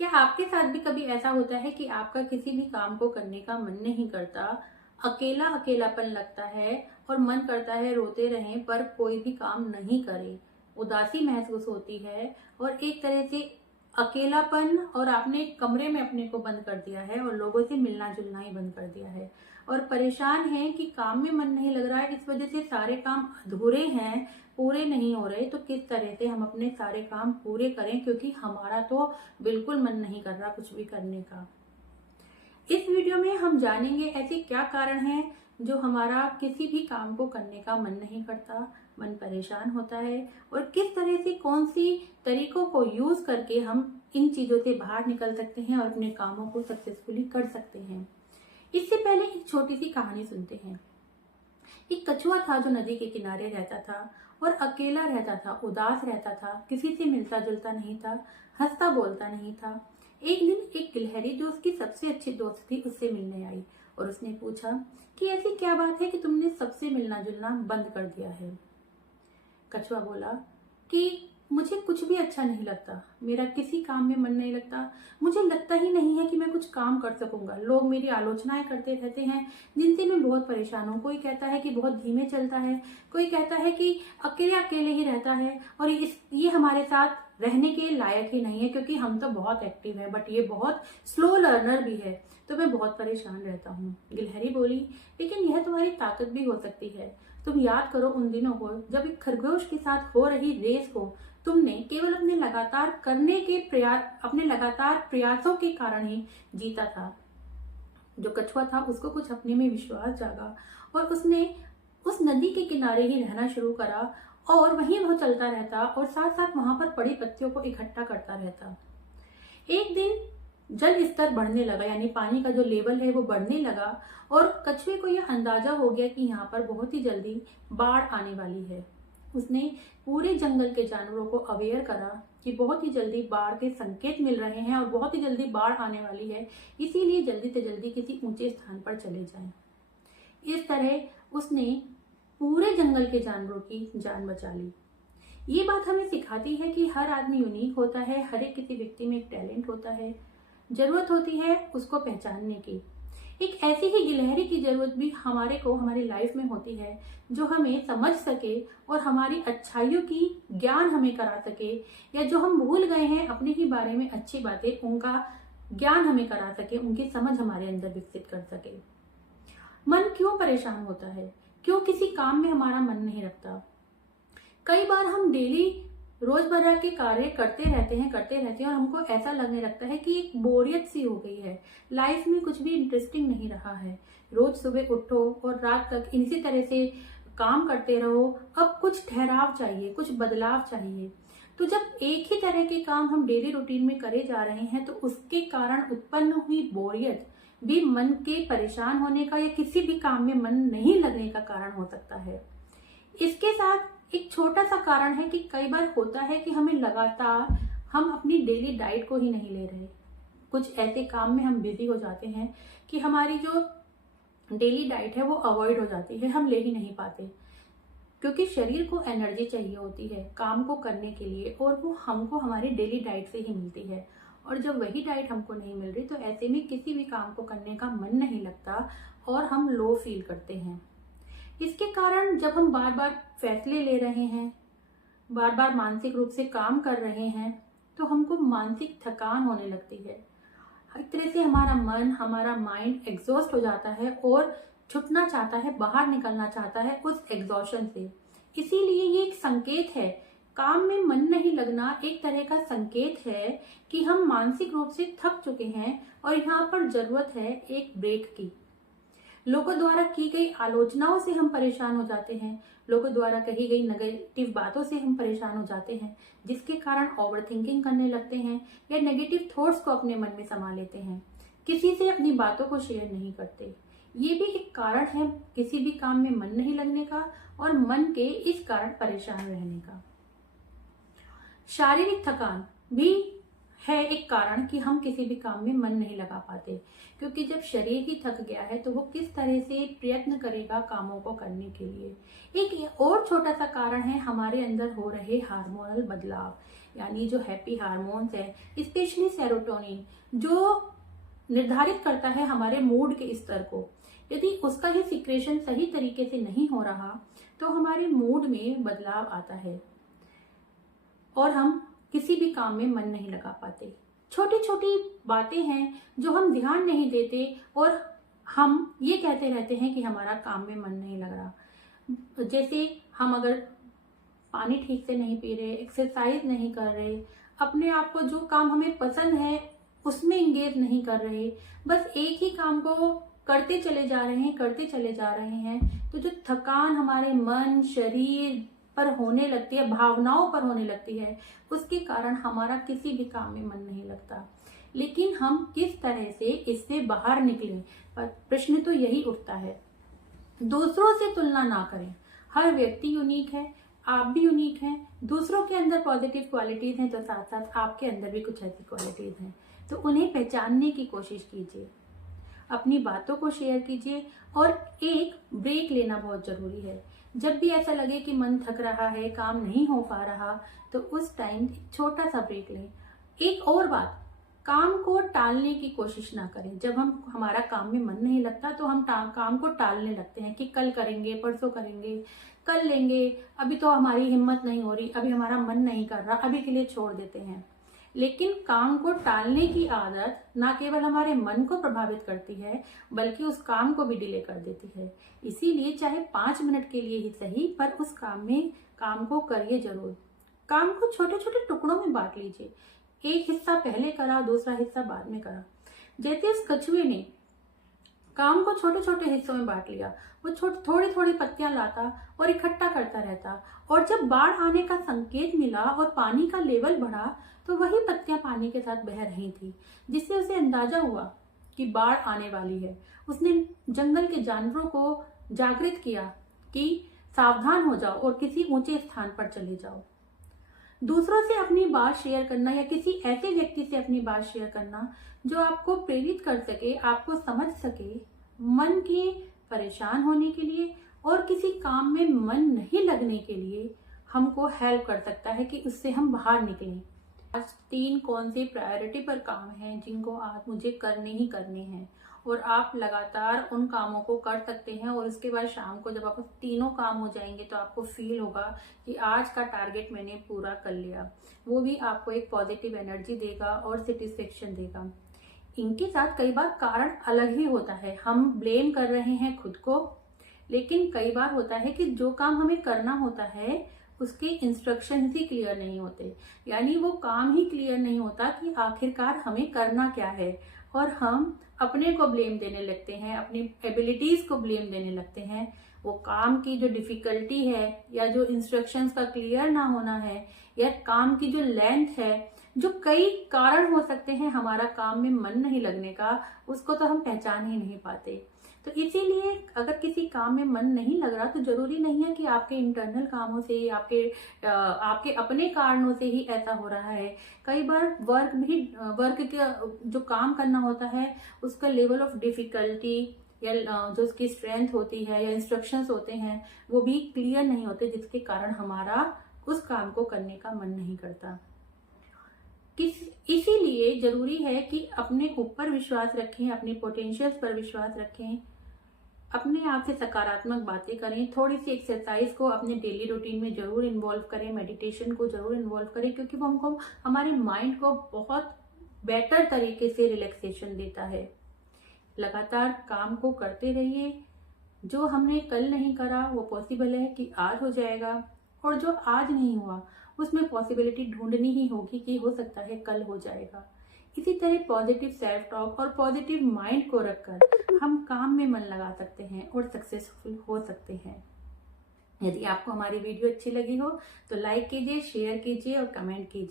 क्या आपके साथ भी कभी ऐसा होता है कि आपका किसी भी काम को करने का मन नहीं करता, अकेला अकेलापन लगता है और मन करता है रोते रहें पर कोई भी काम नहीं करे, उदासी महसूस होती है और एक तरह से अकेलापन, और आपने कमरे में अपने को बंद कर दिया है और लोगों से मिलना जुलना ही बंद कर दिया है और परेशान हैं कि काम में मन नहीं लग रहा है, इस वजह से सारे काम अधूरे हैं, पूरे नहीं हो रहे। तो किस तरह से हम अपने सारे काम पूरे करें, क्योंकि हमारा तो बिल्कुल मन नहीं कर रहा कुछ भी करने का। इस वीडियो में हम जानेंगे ऐसे क्या कारण हैं जो हमारा किसी भी काम को करने का मन नहीं करता, मन परेशान होता है, और किस तरह से कौन सी तरीकों को यूज करके हम इन चीजों से बाहर निकल सकते हैं और अपने कामों को सक्सेसफुली कर सकते हैं। इससे पहले एक छोटी सी कहानी सुनते हैं। एक कछुआ था जो नदी के किनारे रहता था और अकेला रहता था, उदास रहता था, किसी से मिलता जुलता नहीं था, हंसता बोलता नहीं था। एक दिन एक गिलहरी जो उसकी सबसे अच्छी दोस्त थी उससे मिलने आई और उसने पूछा कि ऐसी क्या बात है कि तुमने सबसे मिलना जुलना बंद कर दिया है। कछुआ बोला कि मुझे कुछ भी अच्छा नहीं लगता, मेरा किसी काम में मन नहीं लगता, मुझे लगता ही नहीं है कि मैं कुछ काम कर सकूंगा। लोग मेरी आलोचनाएं करते रहते हैं जिनसे मैं बहुत परेशान हूँ। कोई कहता है कि बहुत धीमे चलता है, कोई कहता है कि अकेले अकेले ही रहता है और ये हमारे साथ रहने के लायक ही नहीं है, क्योंकि हम तो बहुत एक्टिव है बट ये बहुत स्लो लर्नर भी है, तो मैं बहुत परेशान रहता हूँ। गिलहरी बोली, लेकिन यह तुम्हारी ताकत भी हो सकती है। तुम याद करो उन दिनों को जब एक खरगोश के साथ हो रही रेस को तुमने केवल अपने लगातार प्रयासों के कारण ही जीता था। जो कछुआ था उसको कुछ अपने में विश्वास जागा और उसने उस नदी के किनारे ही रहना शुरू करा और वहीं वो चलता रहता और साथ साथ वहां पर पड़ी पत्तियों को इकट्ठा करता रहता। एक दिन जल स्तर बढ़ने लगा, यानी पानी का जो लेवल है वो बढ़ने लगा और कछुए को यह अंदाजा हो गया कि यहाँ पर बहुत ही जल्दी बाढ़ आने वाली है। उसने पूरे जंगल के जानवरों को अवेयर करा कि बहुत ही जल्दी बाढ़ के संकेत मिल रहे हैं और बहुत ही जल्दी बाढ़ आने वाली है, इसीलिए जल्दी से जल्दी किसी ऊंचे स्थान पर चले जाएं। इस तरह उसने पूरे जंगल के जानवरों की जान बचा ली। ये बात हमें सिखाती है कि हर आदमी यूनिक होता है, हर एक किसी व्यक्ति में एक टैलेंट होता है, जरूरत होती है उसको पहचानने की। एक ऐसी ही गिलहरी की जरूरत भी हमारी लाइफ में होती है, जो हमें समझ सके और हमारी अच्छाइयों की ज्ञान हमें करा सके, या जो हम भूल गए हैं अपने ही बारे में अच्छी बातें, उनका ज्ञान हमें करा सके, उनकी समझ हमारे अंदर विकसित कर सके। मन क्यों परेशान होता है, क्यों किसी काम में हमारा मन नहीं लगता? कई बार हम डेली रोजमर्रा के कार्य करते रहते हैं और हमको ऐसा लगने लगता है कि एक बोरियत सी हो गई है, लाइफ में कुछ भी इंटरेस्टिंग नहीं रहा है। रोज सुबह उठो और रात तक इसी तरह से काम करते रहो, अब कुछ ठहराव चाहिए, कुछ बदलाव चाहिए। तो जब एक ही तरह के काम हम डेली रूटीन में करे जा रहे हैं तो उसके कारण उत्पन्न हुई बोरियत भी मन के परेशान होने का या किसी भी काम में मन नहीं लगने का कारण हो सकता है। इसके साथ एक छोटा सा कारण है कि कई बार होता है कि हम अपनी डेली डाइट को ही नहीं ले रहे। कुछ ऐसे काम में हम बिजी हो जाते हैं कि हमारी जो डेली डाइट है वो अवॉइड हो जाती है, हम ले ही नहीं पाते, क्योंकि शरीर को एनर्जी चाहिए होती है काम को करने के लिए और वो हमको हमारी डेली डाइट से ही मिलती है। और जब वही डाइट हमको नहीं मिल रही तो ऐसे में किसी भी काम को करने का मन नहीं लगता और हम लो फील करते हैं। इसके कारण जब हम बार बार फैसले ले रहे हैं, बार बार मानसिक रूप से काम कर रहे हैं, तो हमको मानसिक थकान होने लगती है। एक तरह से हमारा मन, हमारा माइंड एग्जॉस्ट हो जाता है और छुटना चाहता है, बाहर निकलना चाहता है उस एग्जॉशन से। इसीलिए ये एक संकेत है, काम में मन नहीं लगना एक तरह का संकेत है कि हम मानसिक रूप से थक चुके हैं और यहाँ पर जरूरत है एक ब्रेक की। लोगों द्वारा की गई आलोचनाओं से हम परेशान हो जाते हैं, लोगों द्वारा कही गई नेगेटिव बातों से हम परेशान हो जाते हैं, जिसके कारण ओवर थिंकिंग करने लगते हैं या नेगेटिव थॉट्स को अपने मन में समा लेते हैं, किसी से अपनी बातों को शेयर नहीं करते। ये भी एक कारण है किसी भी काम में मन नहीं लगने का और मन के इस कारण परेशान रहने का। शारीरिक थकान भी है एक कारण कि हम किसी भी काम में मन नहीं लगा पाते, क्योंकि जब शरीर ही थक गया है तो वो किस तरह से प्रयत्न करेगा कामों को करने के लिए। एक और छोटा सा कारण है हमारे अंदर हो रहे हार्मोनल बदलाव। यानी जो हैप्पी हार्मोन्स है, स्पेशली सेरोटोनिन, जो निर्धारित करता है हमारे मूड के स्तर को, यदि उसका ही सिक्रेशन सही तरीके से नहीं हो रहा तो हमारे मूड में बदलाव आता है और हम किसी भी काम में मन नहीं लगा पाते। छोटी छोटी बातें हैं जो हम ध्यान नहीं देते और हम ये कहते रहते हैं कि हमारा काम में मन नहीं लग रहा। जैसे हम अगर पानी ठीक से नहीं पी रहे, एक्सरसाइज नहीं कर रहे, अपने आप को जो काम हमें पसंद है उसमें इंगेज नहीं कर रहे, बस एक ही काम को करते चले जा रहे हैं, तो जो थकान हमारे मन शरीर पर होने लगती है, भावनाओं पर होने लगती है, उसके कारण हमारा किसी भी काम में मन नहीं लगता। लेकिन हम किस तरह से इससे बाहर निकलें, पर प्रश्न तो यही उठता है। दूसरों से तुलना ना करें। हर व्यक्ति यूनिक है, आप भी यूनिक हैं। दूसरों के अंदर पॉजिटिव क्वालिटीज हैं तो साथ साथ आपके अंदर भी कुछ ऐसी क्वालिटीज हैं, तो उन्हें पहचानने की कोशिश कीजिए, अपनी बातों को शेयर कीजिए और एक ब्रेक लेना बहुत जरूरी है। जब भी ऐसा लगे कि मन थक रहा है, काम नहीं हो पा रहा, तो उस टाइम छोटा सा ब्रेक लें। एक और बात, काम को टालने की कोशिश ना करें। जब हमारा काम में मन नहीं लगता तो हम काम को टालने लगते हैं कि कल करेंगे, परसों करेंगे, कल लेंगे, अभी तो हमारी हिम्मत नहीं हो रही, अभी हमारा मन नहीं कर रहा, अभी के लिए छोड़ देते हैं। लेकिन काम को टालने की आदत ना केवल हमारे मन को प्रभावित करती है बल्कि उस काम को भी डिले कर देती है। इसीलिए चाहे 5 मिनट के लिए ही सही, पर उस काम को करिए जरूर। काम को छोटे छोटे टुकड़ों में बांट लीजिए, एक हिस्सा पहले करा, दूसरा हिस्सा बाद में करा। जैसे उस कछुए ने काम को छोटे छोटे हिस्सों में बांट लिया, वो थोड़ी थोड़ी पत्तियां लाता और इकट्ठा करता रहता, और जब बाढ़ आने का संकेत मिला और पानी का लेवल बढ़ा तो वही पत्तियां पानी के साथ बह रही थी, जिससे उसे अंदाजा हुआ कि बाढ़ आने वाली है। उसने जंगल के जानवरों को जागृत किया कि सावधान हो जाओ और किसी ऊंचे स्थान पर चले जाओ। दूसरों से अपनी बात शेयर करना या किसी ऐसे व्यक्ति से अपनी बात शेयर करना जो आपको प्रेरित कर सके, आपको समझ सके, मन के परेशान होने के लिए और किसी काम में मन नहीं लगने के लिए हमको हेल्प कर सकता है कि उससे हम बाहर निकलें। आज 3 कौन से प्रायोरिटी पर काम हैं जिनको आज मुझे करने ही करने हैं, और आप लगातार उन कामों को कर सकते हैं। और उसके बाद शाम को जब आपको तीनों काम हो जाएंगे तो आपको फील होगा कि आज का टारगेट मैंने पूरा कर लिया। वो भी आपको एक पॉजिटिव एनर्जी देगा और सेटिस्फेक्शन देगा। इनके साथ कई बार कारण अलग ही होता है, हम ब्लेम कर रहे हैं खुद को, लेकिन कई बार होता है कि जो काम हमें करना होता है उसके इंस्ट्रक्शंस ही क्लियर नहीं होते, यानी वो काम ही क्लियर नहीं होता कि आखिरकार हमें करना क्या है, और हम अपने को ब्लेम देने लगते हैं, अपनी एबिलिटीज को ब्लेम देने लगते हैं। वो काम की जो डिफिकल्टी है या जो इंस्ट्रक्शंस का क्लियर ना होना है या काम की जो लेंथ है, जो कई कारण हो सकते हैं हमारा काम में मन नहीं लगने का, उसको तो हम पहचान ही नहीं पाते। तो इसीलिए अगर किसी काम में मन नहीं लग रहा तो जरूरी नहीं है कि आपके इंटरनल कामों से, आपके अपने कारणों से ही ऐसा हो रहा है। कई बार वर्क का जो काम करना होता है उसका लेवल ऑफ डिफिकल्टी या जो उसकी स्ट्रेंथ होती है या इंस्ट्रक्शंस होते हैं वो भी क्लियर नहीं होते, जिसके कारण हमारा उस काम को करने का मन नहीं करता। इसीलिए जरूरी है कि अपने ऊपर विश्वास रखें, अपने पोटेंशियल्स पर विश्वास रखें, अपने आप से सकारात्मक बातें करें, थोड़ी सी एक्सरसाइज को अपने डेली रूटीन में जरूर इन्वॉल्व करें, मेडिटेशन को जरूर इन्वॉल्व करें, क्योंकि वो हमको हमारे माइंड को बहुत बेटर तरीके से रिलैक्सेशन देता है। लगातार काम को करते रहिए, जो हमने कल नहीं करा वो पॉसिबल है कि आज हो जाएगा, और जो आज नहीं हुआ उसमें पॉसिबिलिटी ढूंढनी ही होगी कि हो सकता है कल हो जाएगा। इसी तरह पॉजिटिव सेल्फ टॉक और पॉजिटिव माइंड को रखकर हम काम में मन लगा सकते हैं और सक्सेसफुल हो सकते हैं। यदि आपको हमारी वीडियो अच्छी लगी हो तो लाइक कीजिए, शेयर कीजिए और कमेंट कीजिए।